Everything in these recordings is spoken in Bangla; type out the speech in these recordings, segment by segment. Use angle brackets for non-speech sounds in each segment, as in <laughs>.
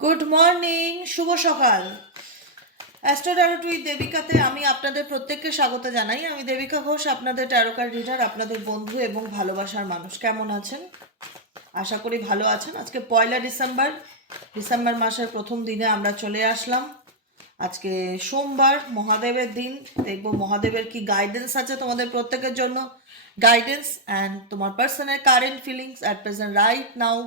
গুড মর্নিং শুভ সকাল। অ্যাস্ট্রো ট্যারো টুই দেবিকাতে আমি আপনাদের প্রত্যেককে স্বাগত জানাই। আমি দেবিকা ঘোষ, আপনাদের ট্যারোকার রিডার আপনাদের বন্ধু এবং ভালোবাসার মানুষ। কেমন আছেন? আশা করি ভালো আছেন। আজকে পয়লা ডিসেম্বর ডিসেম্বর মাসের প্রথম দিনে আমরা চলে আসলাম। আজকে সোমবার, মহাদেবের দিন। দেখব মহাদেবের কি গাইডেন্স আছে তোমাদের প্রত্যেকের জন্য। গাইডেন্স অ্যান্ড তোমার পার্সনের current feelings at present right now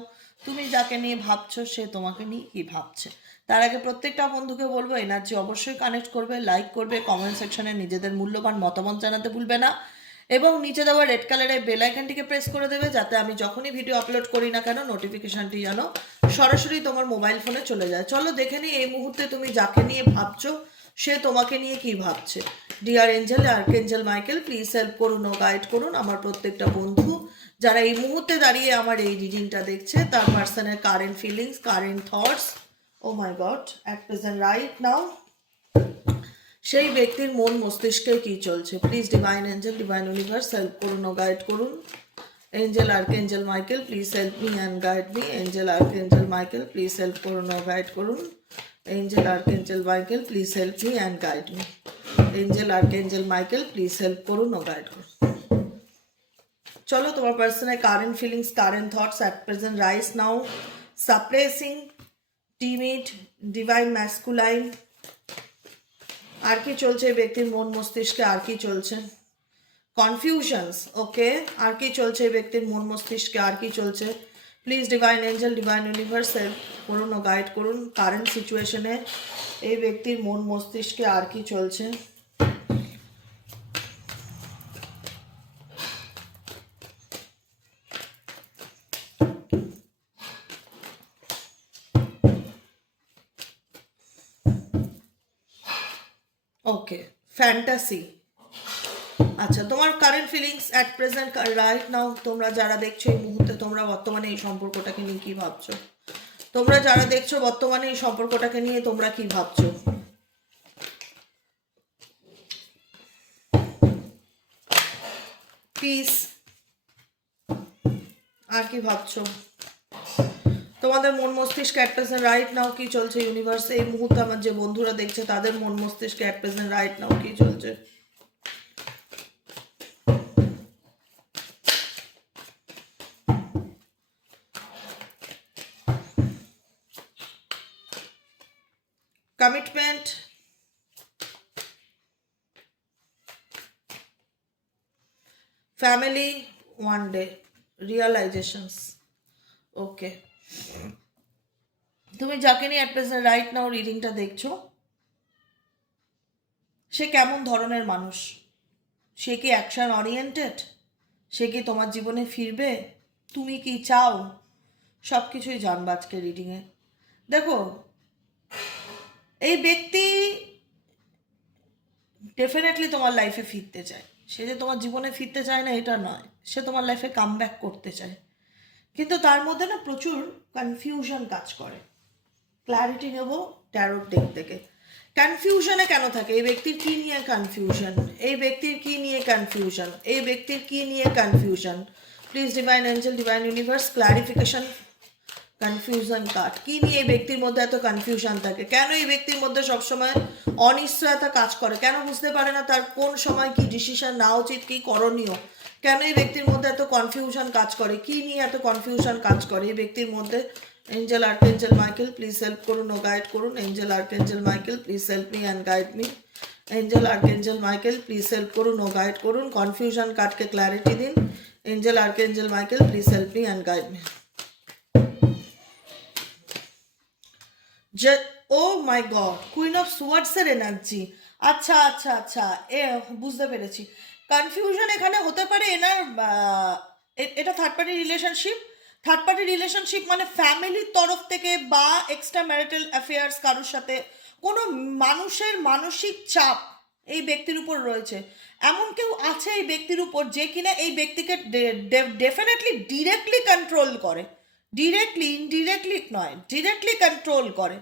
তুমি যাকে নিয়ে ভাবছ, সে তোমাকে নিয়ে কি ভাবছে? তার আগে প্রত্যেকটা বন্ধুকে বলব, এনার্জি অবশ্যই কানেক্ট করবে লাইক করবে কমেন্ট সেকশনে নিজেদের মূল্যবান মতামত জানাতে ভুলবে না এবং নিচে দেওয়া রেড কালারের বেল আইকনটিকে প্রেস করে দেবে যাতে আমি যখনই ভিডিও আপলোড করি না কেন নোটিফিকেশনটি যেন সরাসরি তোমার মোবাইল ফোনে চলে যায়। চলো দেখে নিই এই মুহূর্তে তুমি যাকে নিয়ে ভাবছ, সে তোমাকে নিয়ে কি ভাবছে। Dear angel archangel Michael please help করুন ও গাইড করুন আমার প্রত্যেকটা বন্ধু। যারা এই মুহূর্তে দাঁড়িয়ে আমার এই রিডিংটা দেখছে, তার পার্সনের current feelings current thoughts oh my God at present right now সেই ব্যক্তির মন মস্তিষ্কে কি চলছে? Please divine angel divine universe help করুন ও গাইড করুন। Angel archangel Michael please help me and guide me angel archangel Michael please help করুন ও গাইড করুন। Angel archangel Michael please help me and guide me angel archangel Michael please help করুন ও গাইড করুন। চলো, তোমার পার্সনের current feelings current thoughts at present right now suppressing timid divine masculine আর কি চলছে ব্যক্তির মন মস্তিষ্কে? আর কি চলছে? কনফিউশনস ওকে আর কি চলছে ব্যক্তির মন মস্তিষ্কে? আর কি চলছে? Please divine angel divine universe help করুন ও গাইড করুন কারেন্ট সিচুয়েশনে এই ব্যক্তির মন মস্তিষ্কে আর কি চলছে ওকে ফ্যান্টাসি আচ্ছা তোমার current feelings at present right now তোমরা যারা দেখছ এই মুহূর্তে, তোমরা বর্তমানে এই সম্পর্কটাকে নিয়ে কি ভাবছ? তোমরা যারা দেখছ বর্তমানে এই সম্পর্কটাকে নিয়ে, তোমরা কি ভাবছ? পিস আর কি ভাবছ? তোমাদের মন মস্তিষ্ক অ্যাট প্রেজেন্ট রাইট নাও কি চলছে ইউনিভার্স এই মুহূর্তে আমার যে বন্ধুরা দেখছে, তাদের মন মস্তিষ্ক অ্যাট প্রেজেন্ট রাইট নাও কি চলছে? Commitment family one day realisations okay তুমি যাকে নিয়ে অ্যাট প্রেজেন্ট রাইট নাও রিডিংটা দেখছ, সে কেমন ধরনের মানুষ? সে কি অ্যাকশন ওরিয়েন্টেড সে কি তোমার জীবনে ফিরবে? তুমি কি চাও? সব কিছুই জানবা আজকে রিডিংয়ে দেখো, এই ব্যক্তি ডেফিনেটলি তোমার লাইফে ফিরতে চায়। সে যে তোমার জীবনে ফিরতে চায় না, এটা নয়। সে তোমার লাইফে কাম করতে চায়। কিন্তু তার মধ্যে না প্রচুর কনফিউশন কাজ করে। ক্ল্যারিটি নেব ট্যারোট ডেক থেকে। কনফিউশনে কেন থাকে? এই ব্যক্তির কি নিয়ে কনফিউশন এই ব্যক্তির কি নিয়ে কনফিউশন এই ব্যক্তির কি নিয়ে confusion please divine angel divine universe clarification confusion cut কি নিয়ে এই ব্যক্তির মধ্যে এত কনফিউশন থাকে? কেন এই ব্যক্তির মধ্যে সবসময় অনিশ্চয়তা কাজ করে? কেন বুঝতে পারে না তার কোন সময় কি ডিসিশন নেওয়া উচিত, কি করণীয়? কেন এই ব্যক্তির মধ্যে এত কনফিউশন কাজ করে? কি নিয়ে এত কনফিউশন কাজ করে? এই ব্যক্তির মধ্যে angel archangel Michael please help করুন ও গাইড করুন। Angel archangel Michael please help me and guide me angel archangel Michael please help করুন ও গাইড করুন। কনফিউশন কাটকে ক্ল্যারিটি দিন। Angel archangel Michael please help me and guide me oh my god queen of সুয়ার্ডসের energy আচ্ছা আচ্ছা আচ্ছা এ, বুঝতে পেরেছি। কনফিউশন এখানে হতে পারে এনার এটা third party relationship third party relationship মানে ফ্যামিলির তরফ থেকে বা এক্সট্রা ম্যারিটাল অ্যাফেয়ার্স কারোর সাথে কোনো মানুষের মানসিক চাপ এই ব্যক্তির উপর রয়েছে। এমন কেউ আছে এই ব্যক্তির উপর যে কিনা এই ব্যক্তিকে ডেফিনেটলি ডিরেক্টলি কন্ট্রোল করে। ডিরেক্টলি ইনডিরেক্টলি নয় ডিরেক্টলি কন্ট্রোল করে।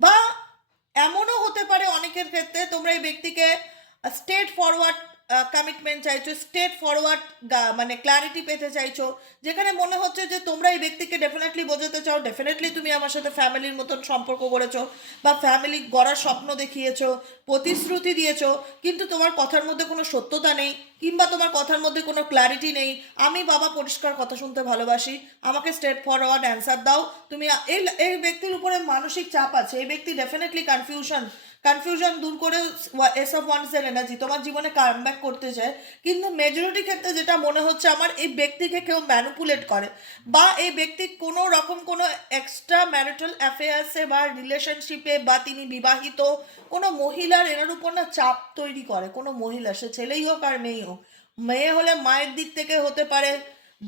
বা এমনও হতে পারে অনেকের ক্ষেত্রে তোমরা এই ব্যক্তিকে স্টেট ফরওয়ার্ড কমিটমেন্ট চাইছো স্টেট ফরওয়ার্ড মানে ক্ল্যারিটি পেতে চাইছো, যেখানে মনে হচ্ছে যে তোমরা এই ব্যক্তিকে ডেফিনেটলি বোঝাতে চাও ডেফিনেটলি তুমি আমার সাথে ফ্যামিলির মতন সম্পর্ক করেছ বা ফ্যামিলি গড়ার স্বপ্ন দেখিয়েছো, প্রতিশ্রুতি দিয়েছ, কিন্তু তোমার কথার মধ্যে কোনো সত্যতা নেই, কিংবা তোমার কথার মধ্যে কোনো ক্ল্যারিটি নেই, আমি বাবা পরিষ্কার কথা শুনতে ভালোবাসি, আমাকে স্টেট ফরওয়ার্ড অ্যান্সার দাও, তুমি এই এই ব্যক্তির উপরে মানসিক চাপ আছে, এই ব্যক্তি ডেফিনেটলি কনফিউশন কনফিউশন দূর করে এস অফ ওয়ান্সের এনার্জি তোমার জীবনে কাম ব্যাক করতে চায় কিন্তু মেজরিটি ক্ষেত্রে যেটা মনে হচ্ছে, আমার এই ব্যক্তিকে কেউ ম্যানুপুলেট করে বা এই ব্যক্তি কোনো রকম কোনো এক্সট্রা ম্যারিটাল অ্যাফেয়ার্সে বা রিলেশনশিপে বা তিনি বিবাহিত কোনো মহিলার এনার উপর না চাপ তৈরি করে, কোনো মহিলা, সে ছেলেই হোক আর মেয়েই হোক। মেয়ে হলে মায়ের দিক থেকে হতে পারে,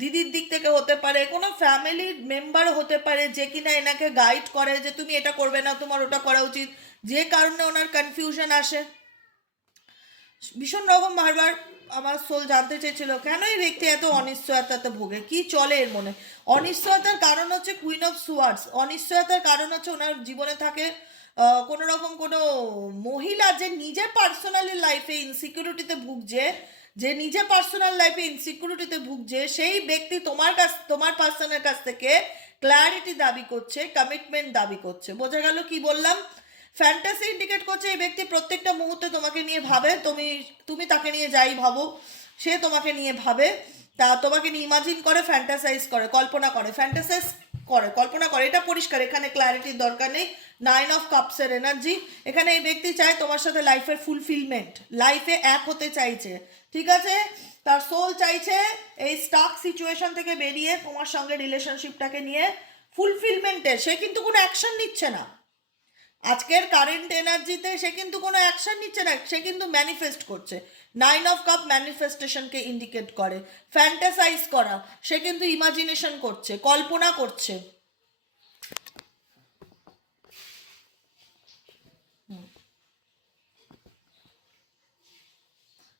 দিদির দিক থেকে হতে পারে, কোনো ফ্যামিলির মেম্বার হতে পারে যে কিনা এনাকে গাইড করে যে, তুমি এটা করবে না, তোমার ওটা করা উচিত। যে কারণে ওনার কনফিউশন আসে। ভীষণ রকম বারবার আমার সোল জানতে চেয়েছিল, কেন এই ব্যক্তি এত অনিশ্চয়তাতে ভোগে? কি চলে এর মনে? অনিশ্চয়তার কারণ হচ্ছে কুইন অফ সুয়ার্ডস অনিশ্চয়তার কারণ হচ্ছে ওনার জীবনে থাকে কোনো রকম কোনো মহিলা যে নিজে পার্সোনালি লাইফে ইনসিকিউরিটিতে ভুগছে, যে নিজে পার্সোনাল লাইফে ইনসিকিউরিটিতে ভুগছে, সেই ব্যক্তি তোমার কাছ, তোমার পার্সনের কাছ থেকে ক্ল্যারিটি দাবি করছে কমিটমেন্ট দাবি করছে। বোঝা গেল কি বললাম? ফ্যান্টাসি ইন্ডিকেট করছে এই ব্যক্তি প্রত্যেকটা মুহূর্তে তোমাকে নিয়ে ভাবে, তুমি তুমি তাকে নিয়ে যাই ভাবো, সে তোমাকে নিয়ে ভাবে, তা তোমাকে নিয়ে ইমাজিন করে ফ্যান্টাসাইজ করে, কল্পনা করে ফ্যান্টাসাইজ করে, কল্পনা করে। এটা পরিষ্কার, এখানে ক্ল্যারিটির দরকার নেই। নাইন অফ কাপসের এনার্জি এখানে এই ব্যক্তি চায় তোমার সাথে লাইফের ফুলফিলমেন্ট লাইফে এক হতে চাইছে। ঠিক আছে? তার সোল চাইছে এই স্টাক সিচুয়েশন থেকে বেরিয়ে তোমার সঙ্গে রিলেশনশিপটাকে নিয়ে ফুলফিলমেন্টে সে কিন্তু কোনো অ্যাকশন নিচ্ছে না। আজকের কারেন্ট এনার্জিতে সে কিন্তু কোনো অ্যাকশন নিচ্ছে না, সে কিন্তু ম্যানিফেস্ট করছে। নাইন অফ কাপ ম্যানিফেস্টেশনকে ইন্ডিকেট করে ফ্যান্টাসাইজ করা, সে কিন্তু ইমাজিনেশন করছে, কল্পনা করছে।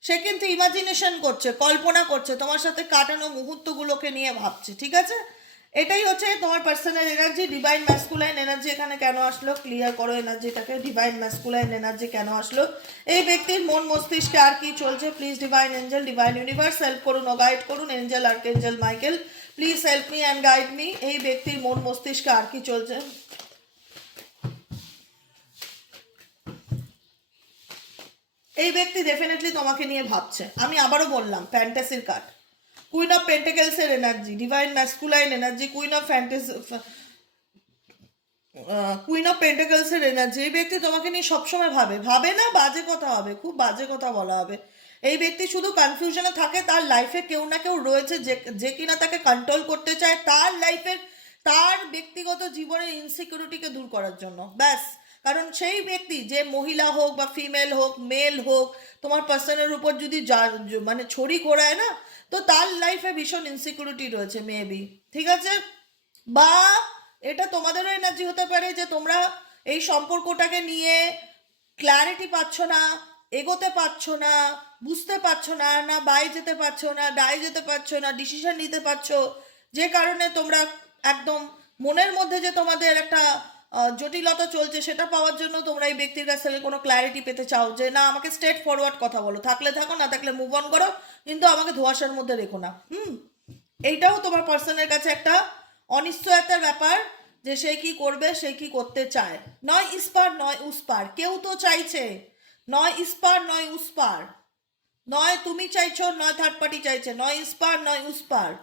সে কিন্তু ইমাজিনেশন করছে, কল্পনা করছে, তোমার সাথে কাটানো মুহূর্তগুলোকে নিয়ে ভাবছে, ঠিক আছে? এটাই হচ্ছে তোমার personal energy divine masculine energy এখানে কেন আসলো? ক্লিয়ার করো এনার্জিটাকে ডিভাইন ম্যাসকুলাইন এনার্জি কেন আসলো? এই ব্যক্তির মন মস্তিষ্কে আর কি চলছে? Please divine angel divine universe help করুন, ও গাইড করুন angel archangel Michael please help me and guide me এই ব্যক্তির মন মস্তিষ্কে আর কি চলছে? এই ব্যক্তি ডেফিনেটলি তোমাকে নিয়ে ভাবছে। আমি আবারও বললাম ফ্যান্টাসির card queen of পেন্টাকেলসের energy divine masculine energy queen of fantasy queen of পেন্টাকেলসের energy এই ব্যক্তি তোমাকে নিয়ে সবসময় ভাবে। ভাবে না, বাজে কথা হবে, খুব বাজে কথা বলা হবে। এই ব্যক্তি শুধু কনফিউশনে থাকে, তার লাইফে কেউ না কেউ রয়েছে, যে যে কিনা তাকে কন্ট্রোল করতে চায়, তার লাইফের তার ব্যক্তিগত জীবনের ইনসিকিউরিটিকে দূর করার জন্য। ব্যাস। কারণ সেই ব্যক্তি, যে মহিলা হোক বা ফিমেল হোক মেল হোক, তোমার পার্সনের উপর যদি মানে ছড়ি ঘোরায় না তো তার লাইফে ভীষণ ইনসিকিউরিটি রয়েছে মেবি ঠিক আছে? বা এটা তোমাদেরও এনার্জি হতে পারে যে তোমরা এই সম্পর্কটাকে নিয়ে ক্ল্যারিটি পাচ্ছ না, এগোতে পারছ না, বুঝতে পারছ না না বাই যেতে পারছ না ডাই যেতে পারছ না ডিসিশন নিতে পারছ, যে কারণে তোমরা একদম মনের মধ্যে যে তোমাদের একটা জটিলতা চলছে, সেটা পাওয়ার জন্য তোমরা এই ব্যক্তির কাছ থেকে কোনো ক্ল্যারিটি পেতে চাও যে, না, আমাকে স্ট্রেট ফরওয়ার্ড কথা বলো। থাকলে থাকো, না থাকলে মুভ অন করো, কিন্তু আমাকে ধোয়াশার মধ্যে রেখো না। হুম, এইটাও তোমার পার্সনের কাছে একটা অনিশ্চয়তার ব্যাপার যে, সে কি করবে, সে কি করতে চায়। নয় ইস্পার, নয় উস্পার। কেউ তো চাইছে। নয় ইস্পার, নয় উস্পার। নয় তুমি চাইছো, নয় থার্ড পার্টি চাইছে। নয় ইস্পার, নয় উস্পার।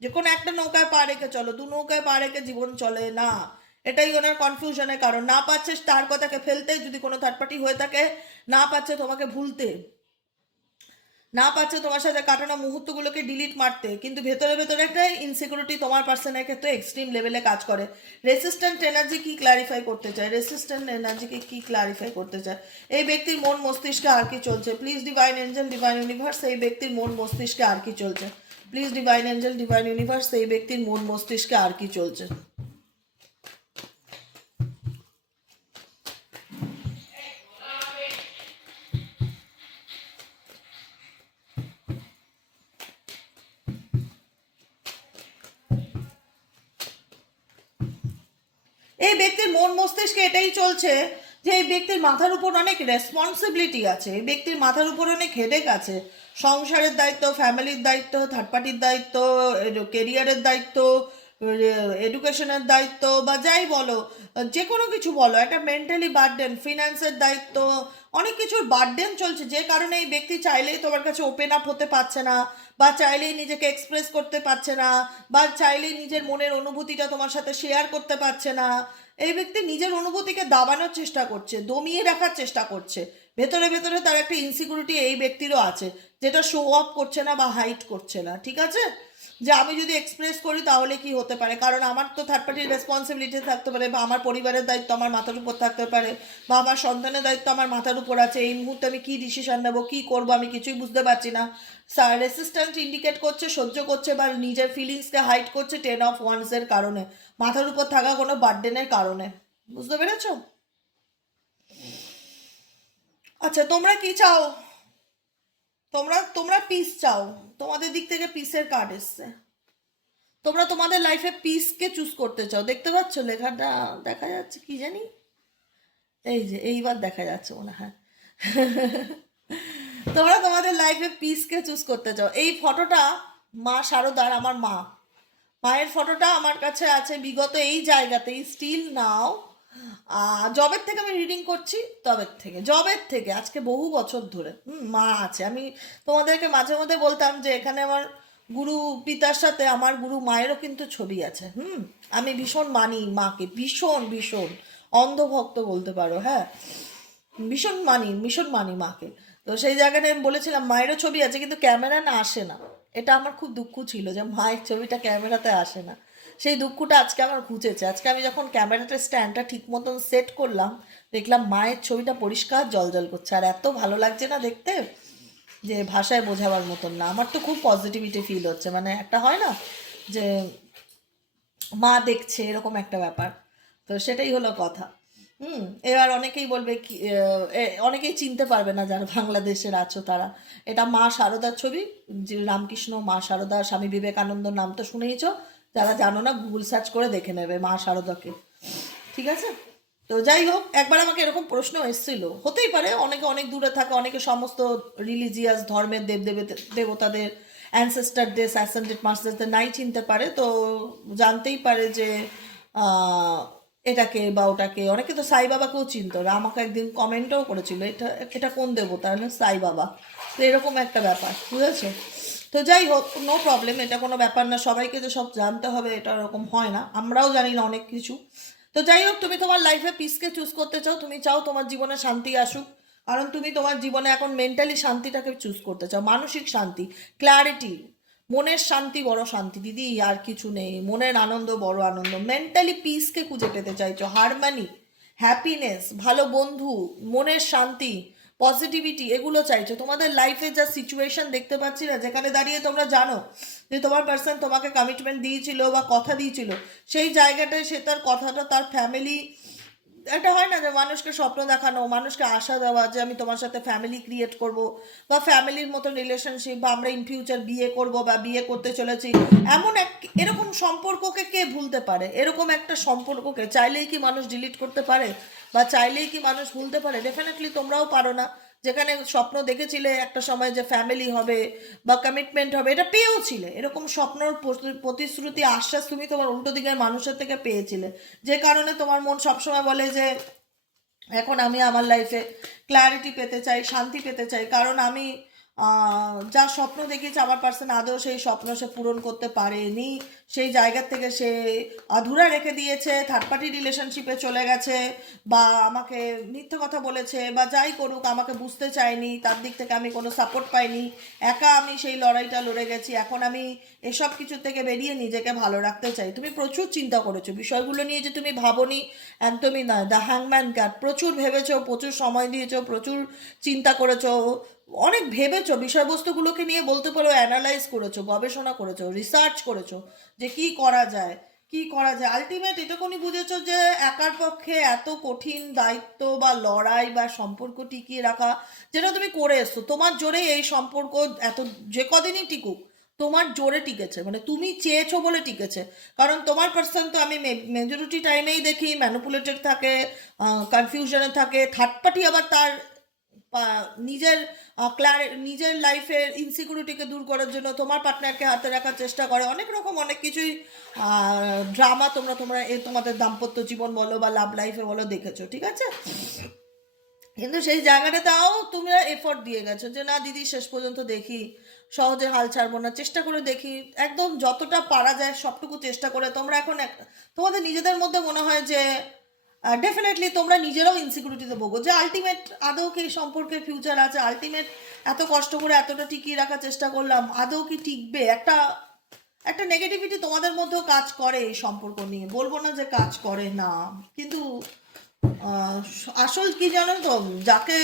যে কোনো একটা নৌকায় পা রেখে চলো, দু নৌকায় পা রেখে জীবন চলে না। এটাই ওনার কনফিউশনের কারণ। না পাচ্ছে তার কথাকে ফেলতে, যদি কোনো থার্ড পার্টি হয়ে থাকে, না পাচ্ছে তোমাকে ভুলতে। না পাচ্ছে তোমার সাথে কাটানো মুহূর্তগুলোকে ডিলিট মারতে। কিন্তু ভেতরে ভেতরে একটা ইনসিকিউরিটি তোমার পার্সনের ক্ষেত্রে এক্সট্রিম লেভেলে কাজ করে। রেসিস্ট্যান্ট এনার্জি কি ক্লারিফাই করতে চায়? রেসিস্ট্যান্ট এনার্জিকে কি ক্লারিফাই করতে চায়? এই ব্যক্তির মন মস্তিষ্কে আর কি চলছে? Please divine angel divine universe এই ব্যক্তির মন মস্তিষ্কে আর কি চলছে? Please divine angel divine universe এই ব্যক্তির মন মস্তিষ্কে আর কি চলছে? এই ব্যক্তির মন মস্তিষ্কে এটাই চলছে যে এই ব্যক্তির মাথার উপর অনেক রেসপন্সিবিলিটি আছে, এই ব্যক্তির মাথার উপর অনেক হেডেক আছে। সংসারের দায়িত্ব ফ্যামিলির দায়িত্ব থার্ড পার্টির দায়িত্ব কেরিয়ারের দায়িত্ব এডুকেশনের দায়িত্ব বা যাই বলো যে কোনো কিছু বলো, একটা মেন্টালি বার্ডেন ফিনান্সের দায়িত্ব, অনেক কিছুর বার্ডেন চলছে। যে কারণে এই ব্যক্তি চাইলেই তোমার কাছে ওপেন আপ হতে পারছে না, বা চাইলেই নিজেকে এক্সপ্রেস করতে পারছে না, বা চাইলেই নিজের মনের অনুভূতিটা তোমার সাথে শেয়ার করতে পারছে না। এই ব্যক্তি নিজের অনুভূতিকে দাবানোর চেষ্টা করছে, দমিয়ে রাখার চেষ্টা করছে। ভেতরে ভেতরে তার একটা ইনসিকিউরিটি এই ব্যক্তিরও আছে, যেটা শো অফ করছে না বা হাইট করছে না, ঠিক আছে? যে আমি যদি এক্সপ্রেস করি তাহলে কি হতে পারে? কারণ আমার তো থার্ড পার্টির রেসপন্সিবিলিটি থাকতে পারে বা আমার পরিবারের দায়িত্ব আমার মাথার উপর থাকতে পারে বা আমার সন্তানের দায়িত্ব আমার মাথার উপর আছে, এই মুহূর্তে আমি কি ডিসিশন নেব, কি করব আমি কিছুই বুঝতে পারছি না। রেসিস্ট্যান্ট ইন্ডিকেট করছে, সহ্য করছে বা নিজের ফিলিংসকে হাইড করছে টেন অফ ওয়ান্সের কারণে। মাথার উপর থাকা কোনো বার্ডেনের কারণে। বুঝতে পেরেছ? আচ্ছা তোমরা কি চাও? তোমরা তোমরা পিস চাও। তোমাদের দিক থেকে পিসের কার্ড এসছে। তোমরা তোমাদের লাইফে পিসকে চুজ করতে চাও। দেখতে পাচ্ছ লেখাটা? দেখা যাচ্ছে কি জানি? এই যে, এইবার দেখা যাচ্ছে মনে হয়। <laughs> তোমরা তোমাদের লাইফে পিসকে চুজ করতে চাও। এই ফটোটা মা শারদার আমার মা। মায়ের ফটোটা আমার কাছে আছে বিগত এই জায়গাতেই স্টিল নাও জবের থেকে আমি রিডিং করছি, তবের থেকে জবের থেকে, আজকে বহু বছর ধরে। মা আছে। আমি তোমাদেরকে মাঝে মধ্যে বলতাম যে এখানে আমার গুরু পিতার সাথে আমার গুরু মায়েরও কিন্তু ছবি আছে। হুম, আমি ভীষণ মানি মাকে, ভীষণ ভীষণ। অন্ধভক্ত বলতে পারো হ্যাঁ। ভীষণ মানি ভীষণ মানি মাকে। তো সেই জায়গাটায় আমি বলেছিলাম, মায়েরও ছবি আছে কিন্তু ক্যামেরা না আসে না। এটা আমার খুব দুঃখ ছিল যে মায়ের ছবিটা ক্যামেরাতে আসে না। সেই দুঃখটা আজকে আমার ঘুচেছে। আজকে আমি যখন ক্যামেরাটা, স্ট্যান্ডটা ঠিক মতন সেট করলাম, দেখলাম মায়ের ছবিটা পরিষ্কার জল জল করছে। আর এত ভালো লাগছে না দেখতে যে ভাষায় বোঝাবার মতন না। আমার তো খুব পজিটিভিটি ফিল হচ্ছে। মানে একটা হয় না যে মা দেখছে, এরকম একটা ব্যাপার। তো সেটাই হলো কথা। হুম, এবার অনেকেই বলবে কি অনেকেই চিনতে পারবে না যারা বাংলাদেশের আছো তারা। এটা মা শারদার ছবি রামকৃষ্ণ, মা শারদা স্বামী বিবেকানন্দ নাম তো শুনেইছ। যারা জানো না গুগল সার্চ করে দেখে নেবে মা শারদাকে ঠিক আছে? তো যাই হোক, একবার আমাকে এরকম প্রশ্ন এসেছিল। হতেই পারে, অনেকে অনেক দূরে থাকে, অনেকে সমস্ত রিলিজিয়াস ধর্মের দেব দেবতাদের অ্যানসেস্টারদের অ্যাসেন্ডেড মাস্টারদের নাই চিনতে পারে। তো জানতেই পারে যে এটাকে বা ওটাকে। অনেকে তো সাই বাবাকেও চিনতো। আমাকে একদিন কমেন্টও করেছিল, এটা এটা কোন দেবতা? মানে সাই বাবা। তো এরকম একটা ব্যাপার, বুঝেছ? তো যাই হোক নো প্রবলেম এটা কোনো ব্যাপার না। সবাইকে তো সব জানতে হবে, এটা ওরকম হয় না। আমরাও জানি না অনেক কিছু। তো যাই হোক, তুমি তোমার লাইফে পিসকে চুজ করতে চাও, তুমি চাও তোমার জীবনে শান্তি আসুক। কারণ তুমি তোমার জীবনে এখন মেন্টালি শান্তিটাকে চুজ করতে চাও, মানসিক শান্তি ক্ল্যারিটি মনের শান্তি বড় শান্তি, দিদি আর কিছু নেই। মনের আনন্দ বড় আনন্দ। মেন্টালি পিসকে খুঁজে পেতে চাইছো হারমানি হ্যাপিনেস ভালো বন্ধু, মনের শান্তি পজিটিভিটি এগুলো চাইছো। তোমাদের লাইফে যা সিচুয়েশন দেখতে পাচ্ছি না, যেখানে দাঁড়িয়ে তোমরা জানো যে তোমার পার্সন তোমাকে কমিটমেন্ট দিয়েছিল বা কথা দিয়েছিল, সেই জায়গাটায় সে তার কথাটা তার ফ্যামিলি এটা হয় না যে মানুষকে স্বপ্ন দেখানো, মানুষকে আশা দেওয়া যে আমি তোমার সাথে ফ্যামিলি ক্রিয়েট করব বা ফ্যামিলির মতো রিলেশনশিপ বা আমরা ইন ফিউচার বিয়ে করব বা বিয়ে করতে চলেছি। এমন এক, এরকম সম্পর্ককে কে ভুলতে পারে? এরকম একটা সম্পর্ককে চাইলেই কি মানুষ ডিলিট করতে পারে? বা চাইলেই কি মানুষ ভুলতে পারে? ডেফিনেটলি তোমরাও পারো না। যেখানে স্বপ্ন দেখেছিলে একটা সময় যে ফ্যামিলি হবে বা কমিটমেন্ট হবে, এটা পেয়েও ছিলে এরকম স্বপ্নর প্রতিশ্রুতি, আশ্বাস তুমি তোমার উল্টো দিকের মানুষের থেকে পেয়েছিলে। যে কারণে তোমার মন সবসময় বলে যে, এখন আমি আমার লাইফে ক্ল্যারিটি পেতে চাই, শান্তি পেতে চাই। কারণ আমি যা স্বপ্ন দেখেছি আমার পার্সন আদৌ সেই স্বপ্ন সে পূরণ করতে পারেনি। সেই জায়গার থেকে সে আধুরা রেখে দিয়েছে থার্ড পার্টি রিলেশনশিপে চলে গেছে বা আমাকে মিথ্যে কথা বলেছে বা যাই করুক, আমাকে বুঝতে চায়নি, তার দিক থেকে আমি কোনো সাপোর্ট পাইনি। একা আমি সেই লড়াইটা লড়ে গেছি। এখন আমি এসব কিছু থেকে বেরিয়ে নিজেকে ভালো রাখতে চাই। তুমি প্রচুর চিন্তা করেছ। বিষয়গুলো নিয়ে যে তুমি ভাবনি, একদমই নয়। দ্য হ্যাংম্যান ক্যাট প্রচুর ভেবেছো, প্রচুর সময় দিয়েছ, প্রচুর চিন্তা করেছ। অনেক ভেবেছো, বিষয়বস্তুগুলোকে নিয়ে বলতে পারো অ্যানালাইজ করেছ, গবেষণা করেছ রিসার্চ করেছ যে কি করা যায়, কি করা যায়। আলটিমেট এটুকুনি বুঝেছ যে একার পক্ষে এত কঠিন দায়িত্ব বা লড়াই বা সম্পর্ক টিকিয়ে রাখা, যেটা তুমি করে এসছো, তোমার জোরে এই সম্পর্ক এত যে কদিনই টিকুক, তোমার জোরে টিকেছে মানে তুমি চেয়েছো বলে টিকেছে। কারণ তোমার পার্সন তো আমি মেজরিটি টাইমেই দেখি ম্যানুপুলেটেড থাকে কনফিউশনে থাকে থার্ড পার্টি আবার তার নিজের ক্লার, নিজের লাইফের ইনসিকিউরিটিকে দূর করার জন্য তোমার পার্টনারকে হাতে রাখার চেষ্টা করে। অনেক রকম, অনেক কিছুই ড্রামা তোমরা তোমরা তোমাদের দাম্পত্য জীবন বলো বা লাভ লাইফে বলো দেখেছ, ঠিক আছে? কিন্তু সেই জায়গাটা তাও তুমি এফোর্ট দিয়ে গেছো যে, না, দিদি, শেষ পর্যন্ত দেখি, সহজে হাল ছাড়বো না। চেষ্টা করে দেখি, একদম যতটা পারা যায় সবটুকু চেষ্টা করে। তোমরা এখন তোমাদের নিজেদের মধ্যে মনে হয় যে ডেফিনেটলি তোমরা নিজেরাও ইনসিকিউরিটিতে ভোগো। যে আলটিমেট আদৌ কি সম্পর্কের ফিউচার আছে? আলটিমেট এত কষ্ট করে এতটা টিকিয়ে রাখার চেষ্টা করলাম, আদৌ কি টিকবে? একটা একটা নেগেটিভিটি তোমাদের মধ্যেও কাজ করে এই সম্পর্ক নিয়ে। বলব না যে কাজ করে না। কিন্তু আসল কি জানো তো? যাকে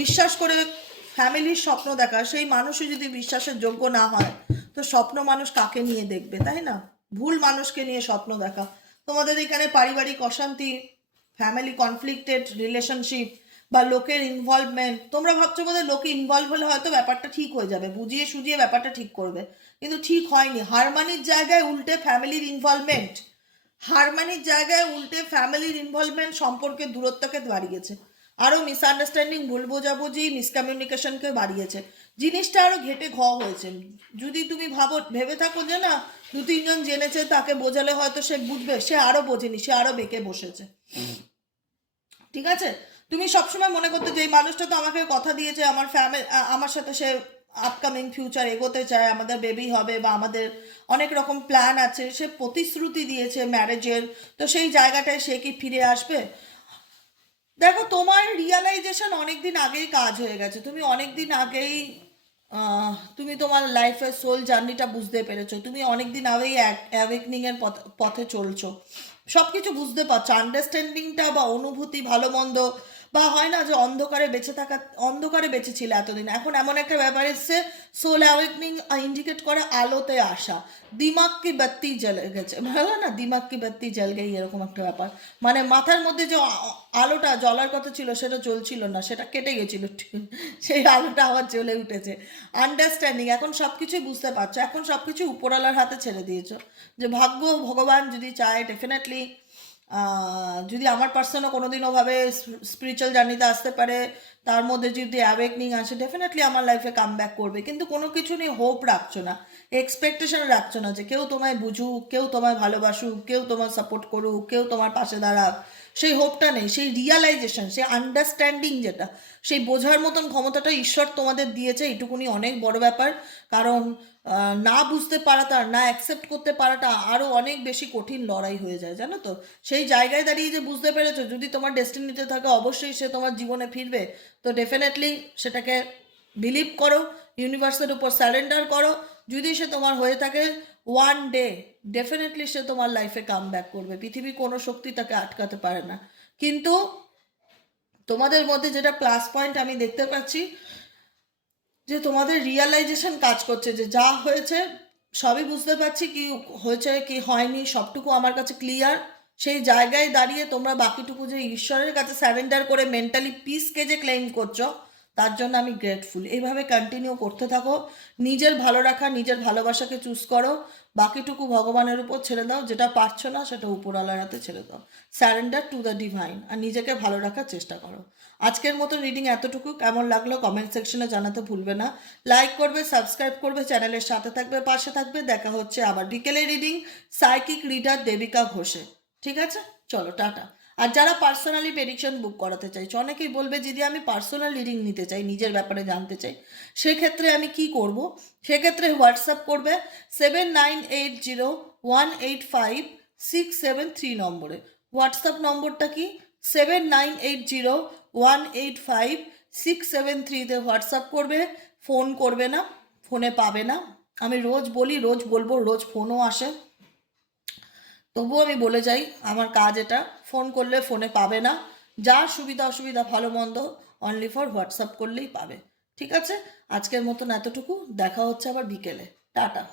বিশ্বাস করে ফ্যামিলির স্বপ্ন দেখা সেই মানুষই যদি বিশ্বাসের যোগ্য না হয়, তো স্বপ্ন মানুষ কাকে নিয়ে দেখবে, তাই না? ভুল মানুষকে নিয়ে স্বপ্ন দেখা। তোমাদের এখানে পারিবারিক অশান্তি ফ্যামিলি কনফ্লিক্টেড রিলেশনশিপ বা লোকের ইনভলভমেন্ট তোমরা ভাবছ বোধহয় লোকে ইনভলভ হলে হয়তো ব্যাপারটা ঠিক হয়ে যাবে, বুঝিয়ে সুজিয়ে ব্যাপারটা ঠিক করবে, কিন্তু ঠিক হয়নি। হারমানির জায়গায় উল্টে ফ্যামিলির ইনভলভমেন্ট হারমানির জায়গায় উল্টে ফ্যামিলির ইনভলভমেন্ট সম্পর্কে দূরত্বকে বাড়িয়েছে। আরও মিসআন্ডারস্ট্যান্ডিং ভুল বোঝাবুঝি মিসকমিউনিকেশনকে বাড়িয়েছে। জিনিসটা আরও ঘেটে ঘ হয়েছে। যদি তুমি ভাবো, ভেবে থাকো যে না, দু তিনজন জেনেছে, তাকে বোঝালে হয়তো সে বুঝবে, সে আরও বোঝেনি, সে আরও বেঁকে বসেছে। ঠিক আছে? তুমি সবসময় মনে করতে যে এই মানুষটা তো আমাকে কথা দিয়েছে, আমার ফ্যামিলি আমার সাথে সে আপকামিং ফিউচার এগোতে চায়, আমাদের বেবি হবে বা আমাদের অনেক রকম প্ল্যান আছে, সে প্রতিশ্রুতি দিয়েছে ম্যারেজের তো সেই জায়গাটায় সে কি ফিরে আসবে? দেখো, তোমার রিয়ালাইজেশন অনেক দিন আগেই কাজ হয়ে গেছে। তুমি অনেক দিন আগেই তুমি তোমার লাইফের সোল জার্নিটা বুঝতে পেরেছ। তুমি অনেকদিন আগেই অ্যাওয়েকনিং এর পথ- চলছো। সব কিছু বুঝতে পারছ। আন্ডারস্ট্যান্ডিংটা বা অনুভূতি ভালো মন্দ বা হয় না যে অন্ধকারে বেঁচে থাকা, অন্ধকারে বেঁচে ছিল এতদিন। এখন এমন একটা ব্যাপার এসছে সোল অ্যাওয়েকনিং ইন্ডিকেট করে আলোতে আসা। দিমাগ কি বাত্তি জ্বলে গেছে। ভালো না? দিমাগ কি বাত্তি জ্বল গেই এরকম একটা ব্যাপার। মানে মাথার মধ্যে যে আলোটা জ্বলার কথা ছিল, সেটা জ্বলছিল না, সেটা কেটে গেছিল। সেই আলোটা আবার জ্বলে উঠেছে। আন্ডারস্ট্যান্ডিং এখন সব কিছুই বুঝতে পারছ। এখন সব কিছু উপরওয়ালার হাতে ছেড়ে দিয়েছ। যে ভাগ্য ভগবান যদি চায় ডেফিনেটলি যদি আমার পার্সনও কোনোদিনও ভাবে স্পিরিচুয়াল জার্নিতে আসতে পারে, তার মধ্যে যদি অ্যাওয়েকনিং আসে ডেফিনেটলি আমার লাইফে কাম ব্যাক করবে। কিন্তু কোনো কিছু নিয়ে হোপ রাখছো না এক্সপেকটেশন রাখছো না যে কেউ তোমায় বুঝুক, কেউ তোমায় ভালোবাসুক, কেউ তোমার সাপোর্ট করুক, কেউ তোমার পাশে দাঁড়াক। সেই হোপটা নেই, সেই রিয়ালাইজেশন সেই আন্ডারস্ট্যান্ডিং যেটা, সেই বোঝার মতন ক্ষমতাটা ঈশ্বর তোমাদের দিয়েছে, এইটুকুনি অনেক বড় ব্যাপার। কারণ না বুঝতে পারাটা, না অ্যাকসেপ্ট করতে পারাটা আরও অনেক বেশি কঠিন লড়াই হয়ে যায়, জানো তো? সেই জায়গায় দাঁড়িয়ে যে বুঝতে পেরেছ, যদি তোমার ডেস্টিনিতে থাকে, অবশ্যই সে তোমার জীবনে ফিরবে। তো ডেফিনেটলি সেটাকে বিলিভ করো ইউনিভার্সের উপর স্যারেন্ডার করো। যদি সে তোমার হয়ে থাকে ওয়ান ডে ডেফিনেটলি সে তোমার লাইফে কাম ব্যাক করবে। পৃথিবীর কোনো শক্তি তাকে আটকাতে পারে না। কিন্তু তোমাদের মধ্যে যেটা প্লাস পয়েন্ট আমি দেখতে পাচ্ছি, যে তোমাদের রিয়ালাইজেশন কাজ করছে, যে যা হয়েছে সবই বুঝতে পারছি, কি হয়েছে, কি হয়নি, সবটুকু আমার কাছে ক্লিয়ার সেই জায়গায় দাঁড়িয়ে তোমরা বাকিটুকু যে ঈশ্বরের কাছে স্যারেন্ডার করে মেন্টালি পিসকে যে ক্লেম করছ তার জন্য আমি গ্রেটফুল এইভাবে কন্টিনিউ করতে থাকো। নিজের ভালো রাখা, নিজের ভালোবাসাকে চুজ করো। বাকিটুকু ভগবানের উপর ছেড়ে দাও। যেটা পারছ না, সেটা উপরওয়ালার হাতে ছেড়ে দাও। স্যারেন্ডার টু দ্য ডিভাইন আর নিজেকে ভালো রাখার চেষ্টা করো। আজকের মতো রিডিং এতটুকু। কেমন লাগল কমেন্ট সেকশনে জানাতে ভুলবে না। লাইক করবে সাবস্ক্রাইব করবে চ্যানেলের সাথে থাকবে, পাশে থাকবে। দেখা হচ্ছে আবার বিকেলে রিডিং সাইকিক রিডার দেবিকা ঘোষে। ঠিক আছে? চলো, টাটা। আর যারা পার্সোনালি প্রেডিকশন বুক করাতে চাইছো, অনেকেই বলবে, যদি আমি পার্সোনাল রিডিং নিতে চাই, নিজের ব্যাপারে জানতে চাই, সেক্ষেত্রে আমি কি করব? সেক্ষেত্রে হোয়াটসঅ্যাপ করবে seven nine eight zero one eight five six seven three নম্বরে। হোয়াটসঅ্যাপ নম্বরটা কি? Seven nine eight zero one eight five six seven থ্রিতে হোয়াটসঅ্যাপ করবে ফোন করবে না ফোনে পাবে না। আমি রোজ বলি, রোজ বলব, রোজ ফোনও আসে। তবুও আমি বলে যাই, আমার কাজ এটা। ফোন করলে ফোনে পাবে না। যা সুবিধা অসুবিধা, ভালো মন্দ অনলি ফর হোয়াটসঅ্যাপ করলেই পাবে। ঠিক আছে? আজকের মতন এতটুকু। দেখা হচ্ছে আবার বিকেলে। টাটা।